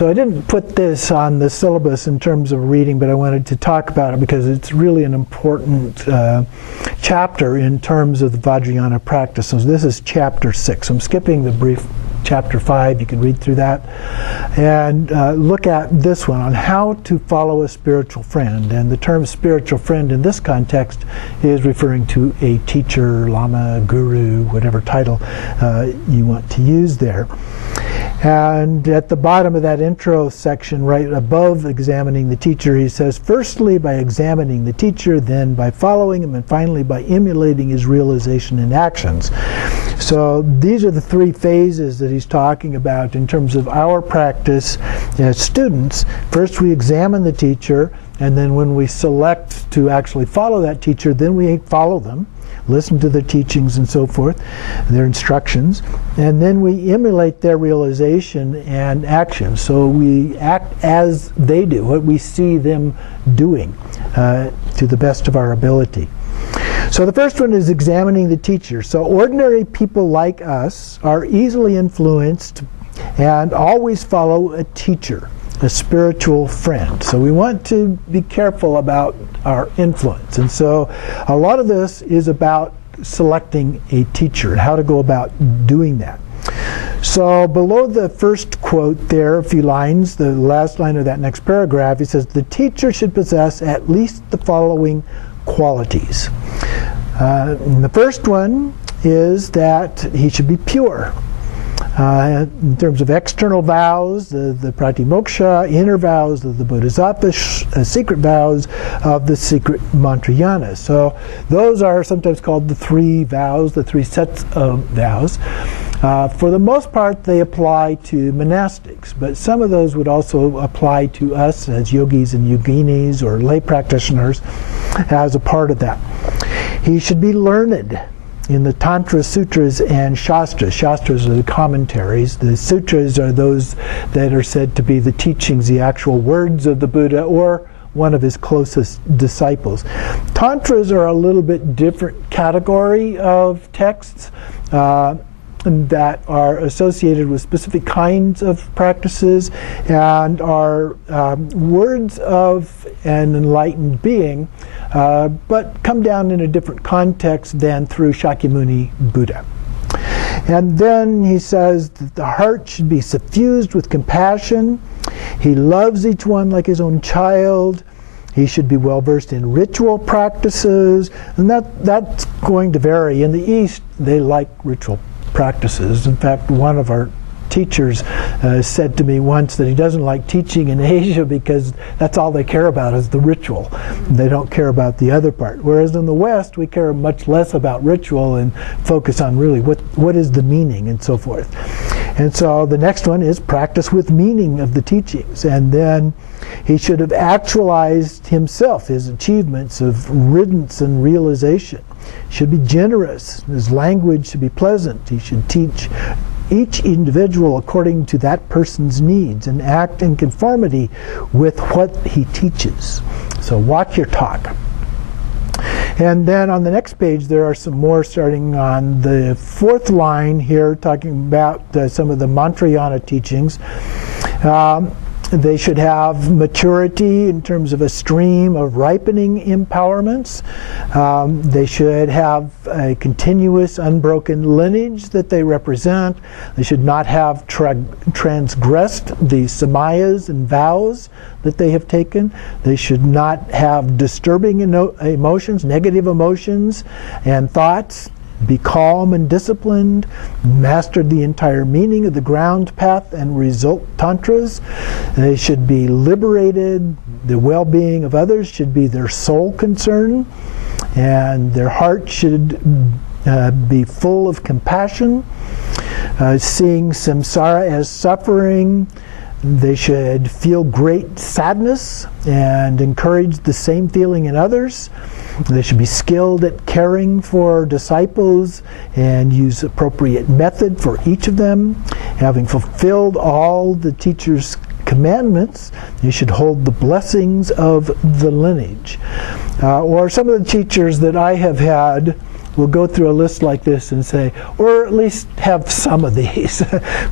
So I didn't put this on the syllabus in terms of reading, but I wanted to talk about it because it's really an important chapter in terms of the Vajrayana practice. So this is chapter 6. I'm skipping the brief chapter 5. You can read through that and look at this one on how to follow a spiritual friend. And the term spiritual friend in this context is referring to a teacher, lama, guru, whatever title you want to use there. And at the bottom of that intro section, right above examining the teacher, he says, firstly by examining the teacher, then by following him, and finally by emulating his realization in actions. So these are the three phases that he's talking about in terms of our practice as students. First we examine the teacher, and then when we select to actually follow that teacher, then we follow them, listen to their teachings and so forth, their instructions, and then we emulate their realization and action. So we act as they do, what we see them doing to the best of our ability. So the first one is examining the teacher. So ordinary people like us are easily influenced and always follow a teacher, a spiritual friend. So we want to be careful about our influence. And so a lot of this is about selecting a teacher and how to go about doing that. So below the first quote there, a few lines, the last line of that next paragraph, he says, the teacher should possess at least the following qualities. And the first one is that he should be pure. In terms of external vows, the pratimoksha, inner vows of the Bodhisattva, secret vows of the secret mantrayana. So those are sometimes called the three vows, the three sets of vows. For the most part, they apply to monastics, but some of those would also apply to us as yogis and yoginis or lay practitioners as a part of that. He should be learned in the Tantra Sutras and Shastras. Shastras are the commentaries. The Sutras are those that are said to be the teachings, the actual words of the Buddha or one of his closest disciples. Tantras are a little bit different category of texts that are associated with specific kinds of practices and are words of an enlightened being, but come down in a different context than through Shakyamuni Buddha. And then he says that the heart should be suffused with compassion. He loves each one like his own child. He should be well versed in ritual practices, and that's going to vary. In the East, they like ritual practices. In fact, one of our teachers said to me once that he doesn't like teaching in Asia because that's all they care about is the ritual. They don't care about the other part. Whereas in the West, we care much less about ritual and focus on really what is the meaning and so forth. And so the next one is practice with meaning of the teachings. And then he should have actualized himself, his achievements of riddance and realization. He should be generous. His language should be pleasant. He should teach each individual according to that person's needs and act in conformity with what he teaches. So watch your talk. And then on the next page there are some more, starting on the fourth line here, talking about some of the Mantrayana teachings. They should have maturity in terms of a stream of ripening empowerments. They should have a continuous, unbroken lineage that they represent. They should not have transgressed the samayas and vows that they have taken. They should not have disturbing emotions, negative emotions and thoughts. Be calm and disciplined, master the entire meaning of the ground path and result tantras. They should be liberated. The well-being of others should be their sole concern, and their heart should be full of compassion, seeing samsara as suffering. They should feel great sadness and encourage the same feeling in others. They should be skilled at caring for disciples and use appropriate method for each of them. Having fulfilled all the teacher's commandments, they should hold the blessings of the lineage. Or some of the teachers that I have had will go through a list like this and say, or at least have some of these,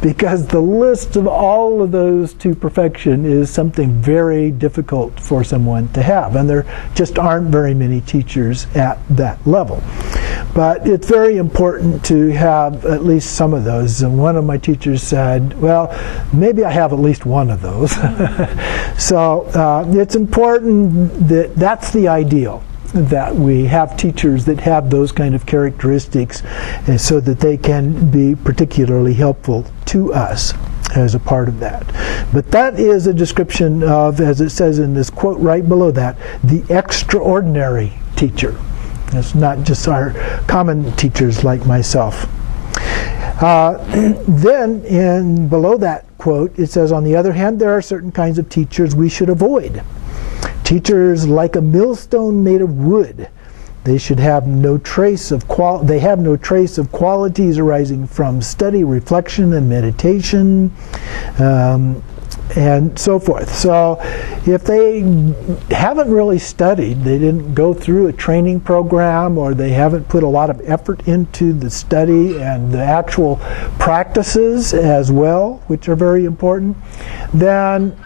because the list of all of those to perfection is something very difficult for someone to have, and there just aren't very many teachers at that level. But it's very important to have at least some of those. And one of my teachers said, well, maybe I have at least one of those. So it's important that that's the ideal, that we have teachers that have those kind of characteristics so that they can be particularly helpful to us as a part of that. But that is a description of, as it says in this quote right below that, the extraordinary teacher. It's not just our common teachers like myself. Then below that quote, it says, on the other hand, there are certain kinds of teachers we should avoid. Teachers like a millstone made of wood. They should have no trace of qualities arising from study, reflection, and meditation, and so forth. So if they haven't really studied, they didn't go through a training program, or they haven't put a lot of effort into the study and the actual practices as well, which are very important, then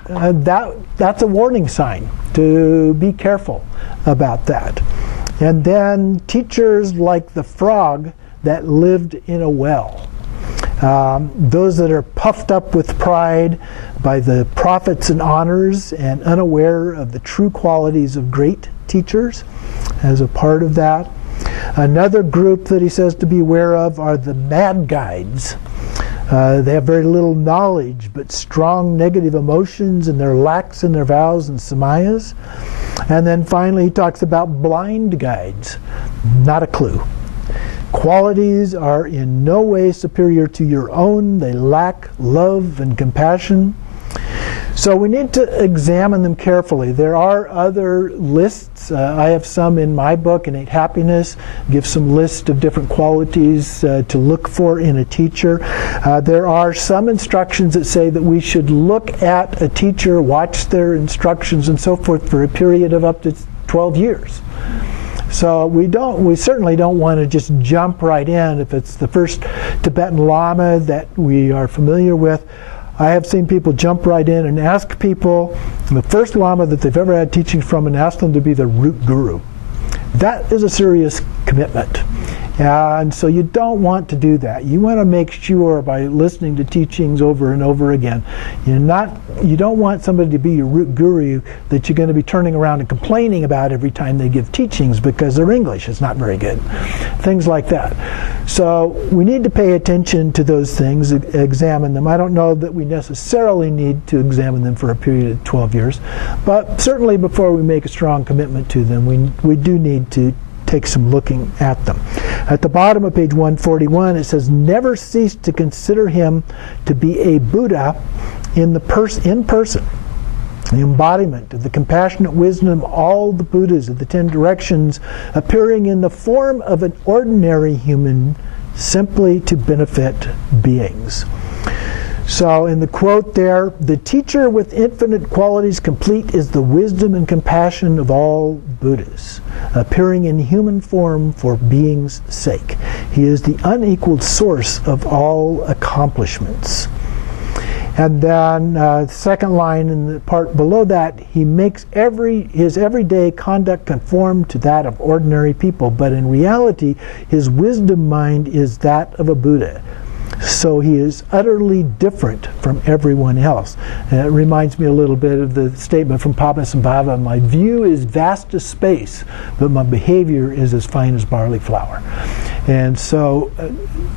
that's a warning sign to be careful about that. And then teachers like the frog that lived in a well. Those that are puffed up with pride by the profits and honors and unaware of the true qualities of great teachers as a part of that. Another group that he says to be aware of are the mad guides. They have very little knowledge, but strong negative emotions, and they're lax in their vows and samayas. And then finally he talks about blind guides. Not a clue. Qualities are in no way superior to your own. They lack love and compassion. So we need to examine them carefully. There are other lists. I have some in my book, Innate Happiness, give some list of different qualities to look for in a teacher. There are some instructions that say that we should look at a teacher, watch their instructions and so forth for a period of up to 12 years. So we certainly don't want to just jump right in. If it's the first Tibetan Lama that we are familiar with, I have seen people jump right in and ask people the first Lama that they've ever had teaching from and ask them to be the root guru. That is a serious commitment. And so you don't want to do that. You want to make sure by listening to teachings over and over again, you don't want somebody to be your root guru that you're going to be turning around and complaining about every time they give teachings because their English is not very good. Things like that. So we need to pay attention to those things, examine them. I don't know that we necessarily need to examine them for a period of 12 years, but certainly before we make a strong commitment to them, we do need to take some looking at them. At the bottom of page 141, it says, never cease to consider him to be a Buddha in person, the embodiment of the compassionate wisdom of all the Buddhas of the 10 directions, appearing in the form of an ordinary human simply to benefit beings. So in the quote there, the teacher with infinite qualities complete is the wisdom and compassion of all Buddhas, appearing in human form for being's sake. He is the unequaled source of all accomplishments. And then the second line in the part below that, he makes his everyday conduct conform to that of ordinary people, but in reality his wisdom mind is that of a Buddha. So he is utterly different from everyone else. And it reminds me a little bit of the statement from Padmasambhava, my view is vast as space, but my behavior is as fine as barley flour. And so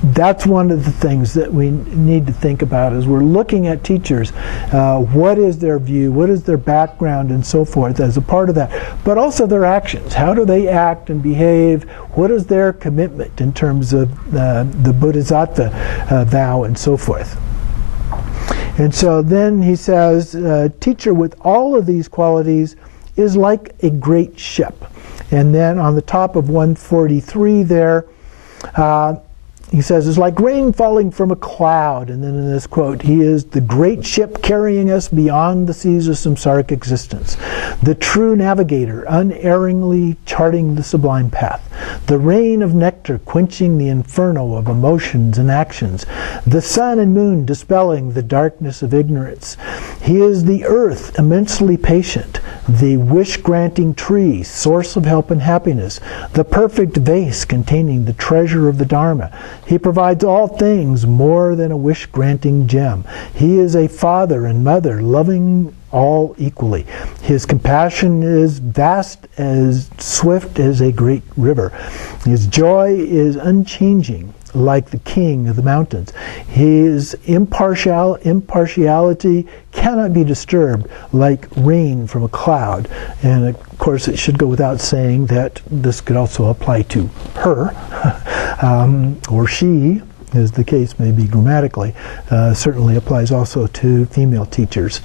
that's one of the things that we need to think about as we're looking at teachers. What is their view? What is their background and so forth as a part of that? But also their actions. How do they act and behave? What is their commitment in terms of the Bodhisattva vow and so forth? And so then he says, teacher with all of these qualities is like a great ship. And then on the top of 143 there, he says, it's like rain falling from a cloud. And then in this quote, he is the great ship carrying us beyond the seas of samsaric existence, the true navigator, unerringly charting the sublime path. the rain of nectar quenching the inferno of emotions and actions, the sun and moon dispelling the darkness of ignorance. He is the earth, immensely patient, the wish-granting tree, source of help and happiness, the perfect vase containing the treasure of the Dharma. He provides all things more than a wish-granting gem. He is a father and mother, loving all equally. His compassion is vast, as swift as a great river. His joy is unchanging, like the king of the mountains. His impartiality cannot be disturbed, like rain from a cloud. And of course, it should go without saying that this could also apply to her, or she, as the case may be grammatically. Certainly applies also to female teachers.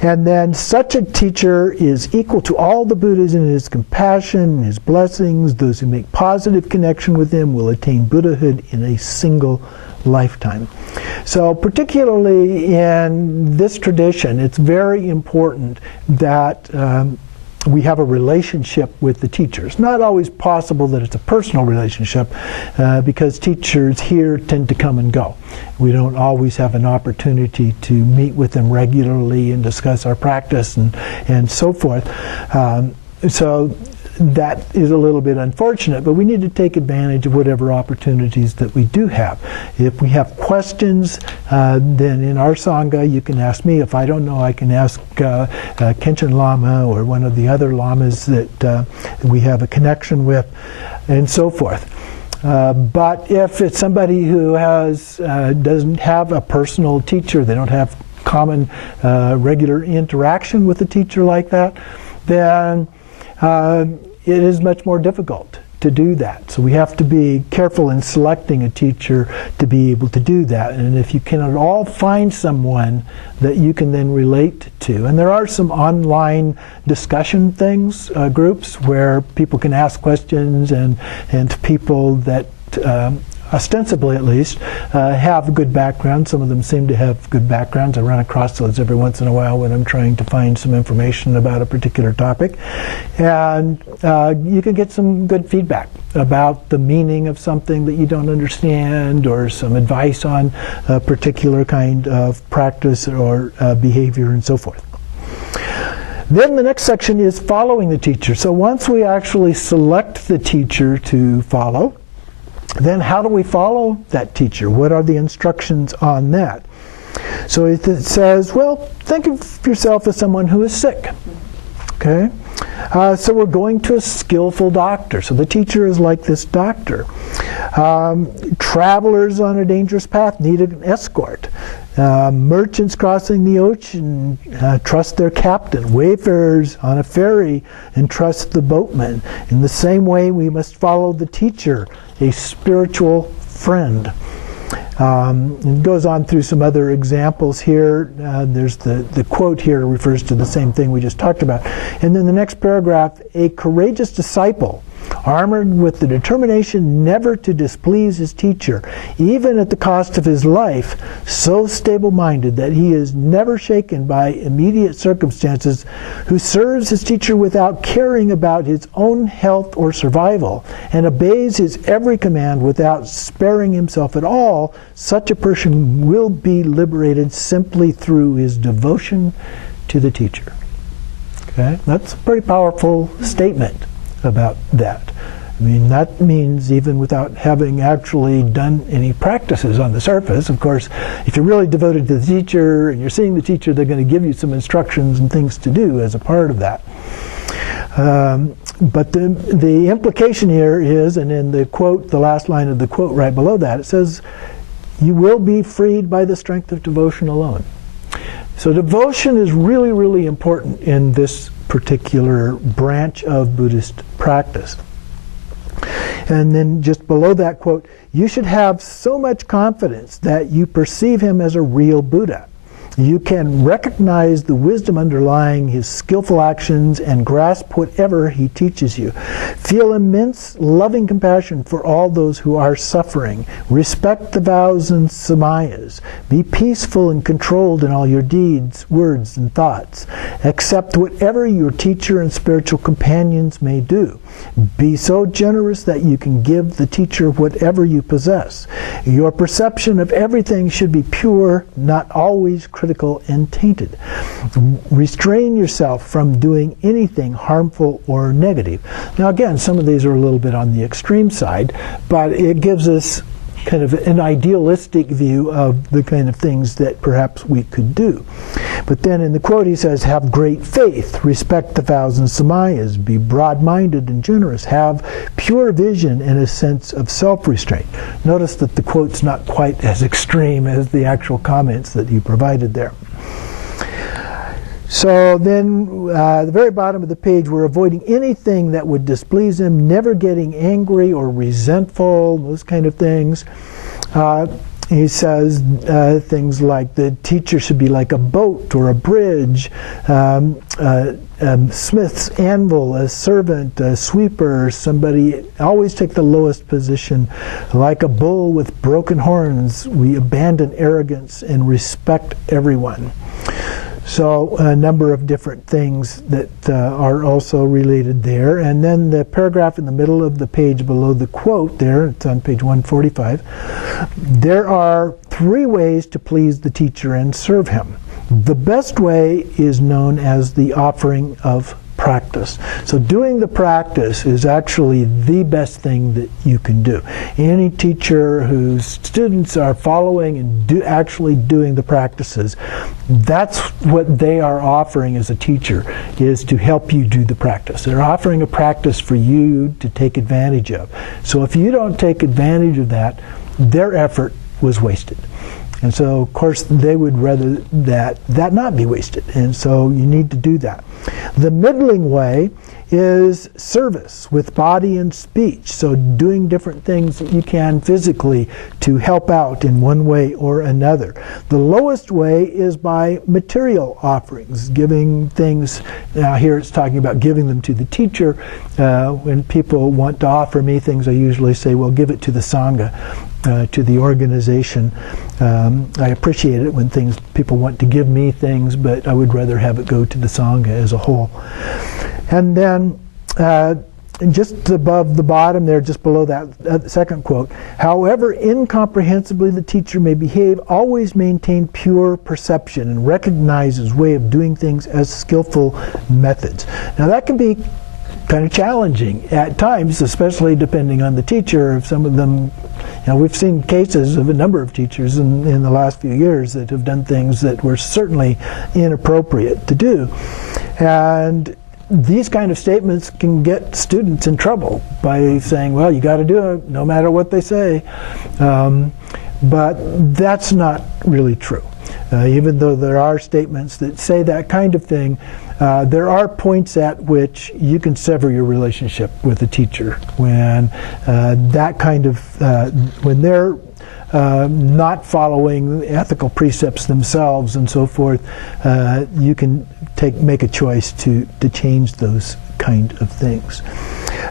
And then such a teacher is equal to all the Buddhas in his compassion, his blessings. Those who make positive connection with him will attain Buddhahood in a single lifetime. So particularly in this tradition, it's very important that we have a relationship with the teacher. It's not always possible that it's a personal relationship because teachers here tend to come and go. We don't always have an opportunity to meet with them regularly and discuss our practice and so forth. So that is a little bit unfortunate, but we need to take advantage of whatever opportunities that we do have. If we have questions, then in our Sangha you can ask me. If I don't know, I can ask Kenshin Lama or one of the other Lamas that we have a connection with, and so forth. But if it's somebody who doesn't have a personal teacher, they don't have common regular interaction with a teacher like that, then it is much more difficult to do that. So we have to be careful in selecting a teacher to be able to do that. And if you can at all find someone that you can then relate to, and there are some online discussion things, groups where people can ask questions and people that ostensibly at least, have a good background. Some of them seem to have good backgrounds. I run across those every once in a while when I'm trying to find some information about a particular topic. And you can get some good feedback about the meaning of something that you don't understand, or some advice on a particular kind of practice or behavior and so forth. Then the next section is following the teacher. So once we actually select the teacher to follow, then how do we follow that teacher? What are the instructions on that? So it says, well, think of yourself as someone who is sick. Okay? So we're going to a skillful doctor. So the teacher is like this doctor. Travelers on a dangerous path need an escort. Merchants crossing the ocean trust their captain. Wayfarers on a ferry entrust the boatman. In the same way, we must follow the teacher, a spiritual friend. It goes on through some other examples here. There's the quote here refers to the same thing we just talked about. And then the next paragraph, a courageous disciple, armored with the determination never to displease his teacher, even at the cost of his life, so stable-minded that he is never shaken by immediate circumstances, who serves his teacher without caring about his own health or survival, and obeys his every command without sparing himself at all, such a person will be liberated simply through his devotion to the teacher. Okay? That's a pretty powerful statement about that. I mean, that means even without having actually done any practices on the surface. Of course, if you're really devoted to the teacher and you're seeing the teacher, they're going to give you some instructions and things to do as a part of that. But the implication here is, and in the quote, the last line of the quote right below that, it says, you will be freed by the strength of devotion alone. So devotion is really, really important in this particular branch of Buddhist practice. And then just below that quote, you should have so much confidence that you perceive him as a real Buddha. You can recognize the wisdom underlying his skillful actions and grasp whatever he teaches you. Feel immense loving compassion for all those who are suffering. Respect the vows and samayas. Be peaceful and controlled in all your deeds, words, and thoughts. Accept whatever your teacher and spiritual companions may do. Be so generous that you can give the teacher whatever you possess. Your perception of everything should be pure, not always critical and tainted. Restrain yourself from doing anything harmful or negative. Now again, some of these are a little bit on the extreme side, but it gives us kind of an idealistic view of the kind of things that perhaps we could do. But then in the quote he says, have great faith, respect the vows and samayas, be broad-minded and generous, have pure vision and a sense of self-restraint. Notice that the quote's not quite as extreme as the actual comments that he provided there. So then, at the very bottom of the page, we're avoiding anything that would displease him, never getting angry or resentful, those kind of things. He says things like the teacher should be like a boat or a bridge, smith's anvil, a servant, a sweeper, somebody, always take the lowest position. Like a bull with broken horns, we abandon arrogance and respect everyone. So a number of different things that are also related there. And then the paragraph in the middle of the page below the quote there, it's on page 145, there are 3 ways to please the teacher and serve him. The best way is known as the offering of practice. So doing the practice is actually the best thing that you can do. Any teacher whose students are following and actually doing the practices, that's what they are offering as a teacher, is to help you do the practice. They're offering a practice for you to take advantage of. So if you don't take advantage of that, their effort was wasted. And so, of course, they would rather that not be wasted. And so you need to do that. The middling way is service with body and speech. So doing different things that you can physically to help out in one way or another. The lowest way is by material offerings, giving things. Now here it's talking about giving them to the teacher. When people want to offer me things, I usually say, well, give it to the Sangha. To the organization. I appreciate it when people want to give me things, but I would rather have it go to the Sangha as a whole. And then just above the bottom there, just below that second quote, however incomprehensibly the teacher may behave, always maintain pure perception and recognize his way of doing things as skillful methods. Now that can be kind of challenging at times, especially depending on the teacher. If some of them, we've seen cases of a number of teachers in the last few years that have done things that were certainly inappropriate to do. And these kind of statements can get students in trouble by saying, well, you got to do it no matter what they say. But that's not really true. Even though there are statements that say that kind of thing, there are points at which you can sever your relationship with a teacher when that kind of when they're not following ethical precepts themselves and so forth. You can make a choice to change those kind of things.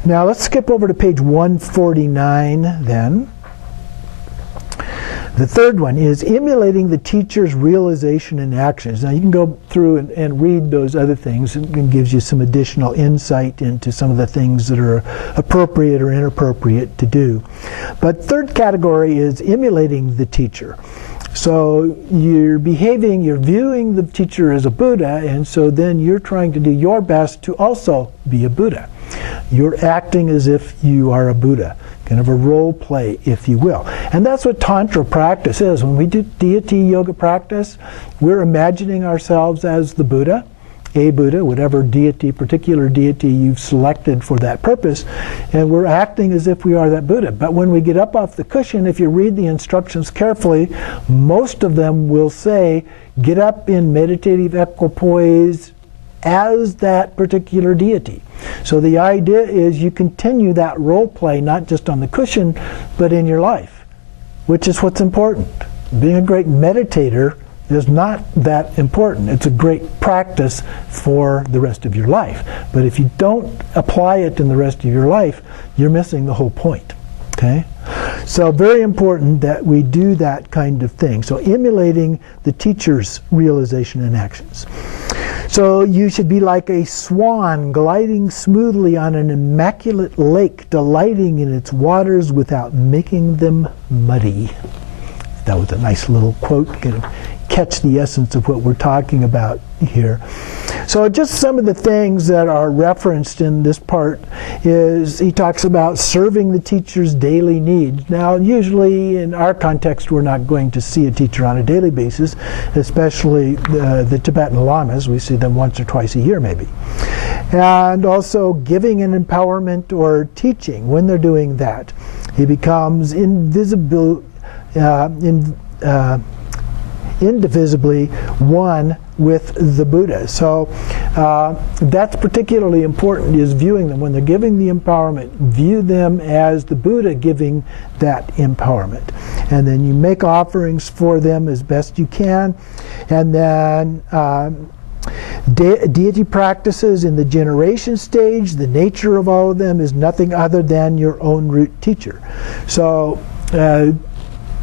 Now let's skip over to page 149 then. The third one is emulating the teacher's realization and actions. Now you can go through and read those other things. It gives you some additional insight into some of the things that are appropriate or inappropriate to do. But third category is emulating the teacher. So you're viewing the teacher as a Buddha, and so then you're trying to do your best to also be a Buddha. You're acting as if you are a Buddha. Kind of a role play, if you will. And that's what Tantra practice is. When we do deity yoga practice, we're imagining ourselves as the Buddha, a Buddha, whatever deity, particular deity you've selected for that purpose, and we're acting as if we are that Buddha. But when we get up off the cushion, if you read the instructions carefully, most of them will say, get up in meditative equipoise as that particular deity. So the idea is you continue that role play not just on the cushion, but in your life, which is what's important. Being a great meditator is not that important. It's a great practice for the rest of your life. But if you don't apply it in the rest of your life, you're missing the whole point. Okay? So very important that we do that kind of thing. So emulating the teacher's realization and actions. So you should be like a swan gliding smoothly on an immaculate lake, delighting in its waters without making them muddy. That was a nice little quote. Kind of catch the essence of what we're talking about here. So just some of the things that are referenced in this part is he talks about serving the teacher's daily needs. Now, usually in our context, we're not going to see a teacher on a daily basis, especially the Tibetan lamas. We see them once or twice a year, maybe. And also giving an empowerment or teaching. When they're doing that, he becomes indivisibly one with the Buddha. So that's particularly important, is viewing them. When they're giving the empowerment, view them as the Buddha giving that empowerment. And then you make offerings for them as best you can. And then deity practices in the generation stage, the nature of all of them is nothing other than your own root teacher. So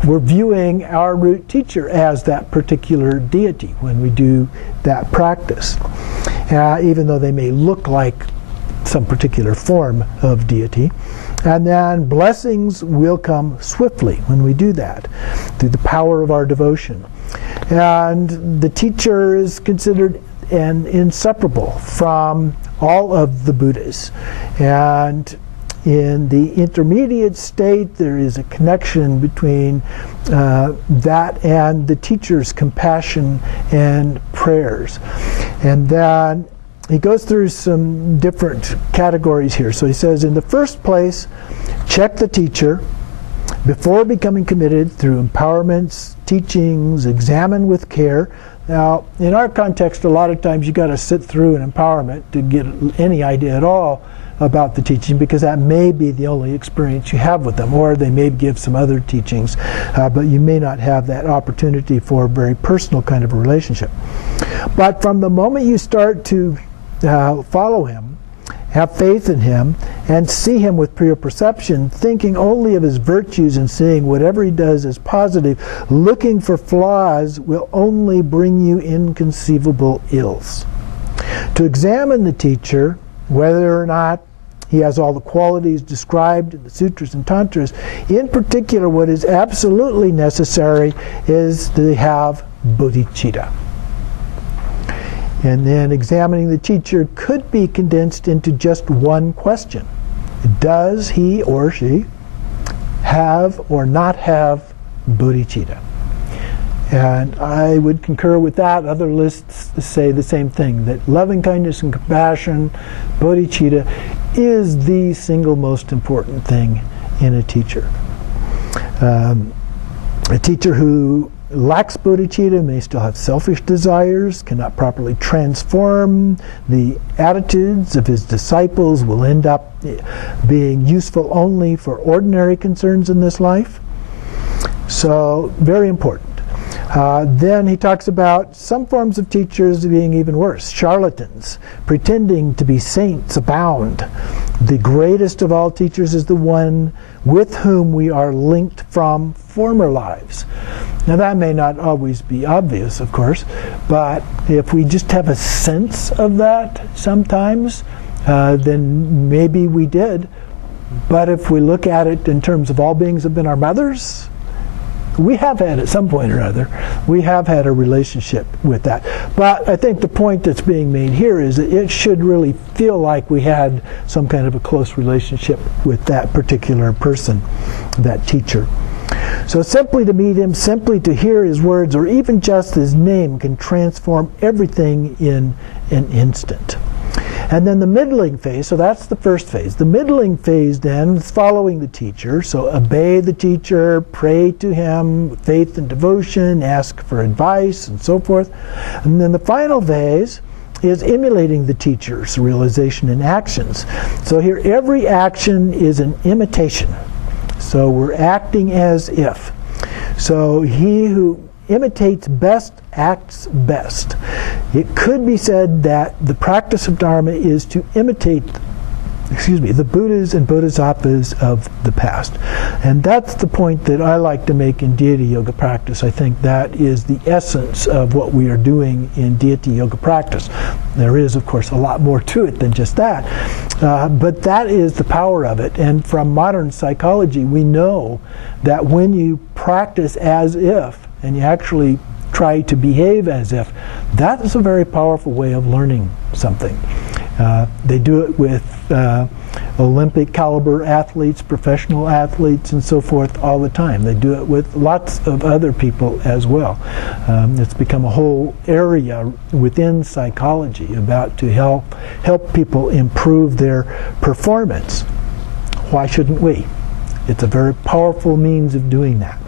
we're viewing our root teacher as that particular deity when we do that practice, even though they may look like some particular form of deity. And then blessings will come swiftly when we do that, through the power of our devotion. And the teacher is considered an inseparable from all of the Buddhas. And in the intermediate state, there is a connection between that and the teacher's compassion and prayers. And then he goes through some different categories here. So he says, in the first place, check the teacher before becoming committed through empowerments, teachings, examine with care. Now, in our context, a lot of times you got to sit through an empowerment to get any idea at all about the teaching, because that may be the only experience you have with them, or they may give some other teachings, but you may not have that opportunity for a very personal kind of a relationship. But from the moment you start to follow him, have faith in him, and see him with pure perception, thinking only of his virtues and seeing whatever he does as positive, looking for flaws will only bring you inconceivable ills. To examine the teacher, whether or not he has all the qualities described in the sutras and tantras, in particular what is absolutely necessary is to have bodhicitta. And then examining the teacher could be condensed into just one question. Does he or she have or not have bodhicitta? And I would concur with that. Other lists say the same thing, that loving kindness and compassion, bodhicitta, is the single most important thing in a teacher. A teacher who lacks bodhicitta may still have selfish desires, cannot properly transform the attitudes of his disciples, will end up being useful only for ordinary concerns in this life. So, very important. Then he talks about some forms of teachers being even worse. Charlatans, pretending to be saints, abound. The greatest of all teachers is the one with whom we are linked from former lives. Now that may not always be obvious, of course, but if we just have a sense of that sometimes, then maybe we did. But if we look at it in terms of all beings have been our mothers, we have had at some point or other, we have had a relationship with that. But I think the point that's being made here is that it should really feel like we had some kind of a close relationship with that particular person, that teacher. So simply to meet him, simply to hear his words, or even just his name can transform everything in an instant. And then the middling phase, so that's the first phase. The middling phase then is following the teacher. So obey the teacher, pray to him with faith and devotion, ask for advice and so forth. And then the final phase is emulating the teacher's realization and actions. So here every action is an imitation. So we're acting as if. So he who imitates best acts best. It could be said that the practice of Dharma is to imitate the Buddhas and Bodhisattvas of the past. And that's the point that I like to make in deity yoga practice. I think that is the essence of what we are doing in deity yoga practice. There is, of course, a lot more to it than just that. But that is the power of it. And from modern psychology, we know that when you practice as if, and you actually try to behave as if, that is a very powerful way of learning something. They do it with Olympic caliber athletes, professional athletes, and so forth all the time. They do it with lots of other people as well. It's become a whole area within psychology about to help people improve their performance. Why shouldn't we? It's a very powerful means of doing that.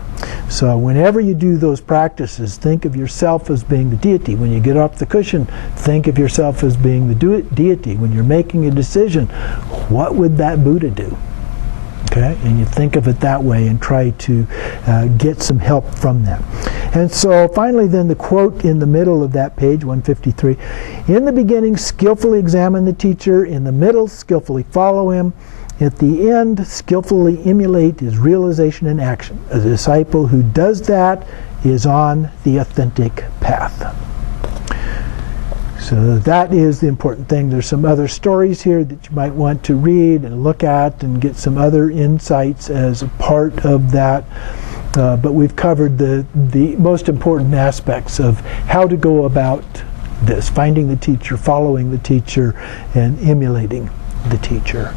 So whenever you do those practices, think of yourself as being the deity. When you get off the cushion, think of yourself as being the deity. When you're making a decision, what would that Buddha do? Okay, and you think of it that way and try to get some help from that. And so finally then the quote in the middle of that page, 153, in the beginning skillfully examine the teacher, in the middle skillfully follow him, at the end, skillfully emulate his realization and action. A disciple who does that is on the authentic path. So that is the important thing. There's some other stories here that you might want to read and look at and get some other insights as a part of that. But we've covered the most important aspects of how to go about this, finding the teacher, following the teacher, and emulating the teacher.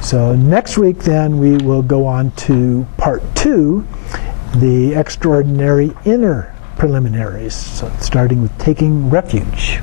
So next week then we will go on to part 2, the extraordinary inner preliminaries, so starting with taking refuge.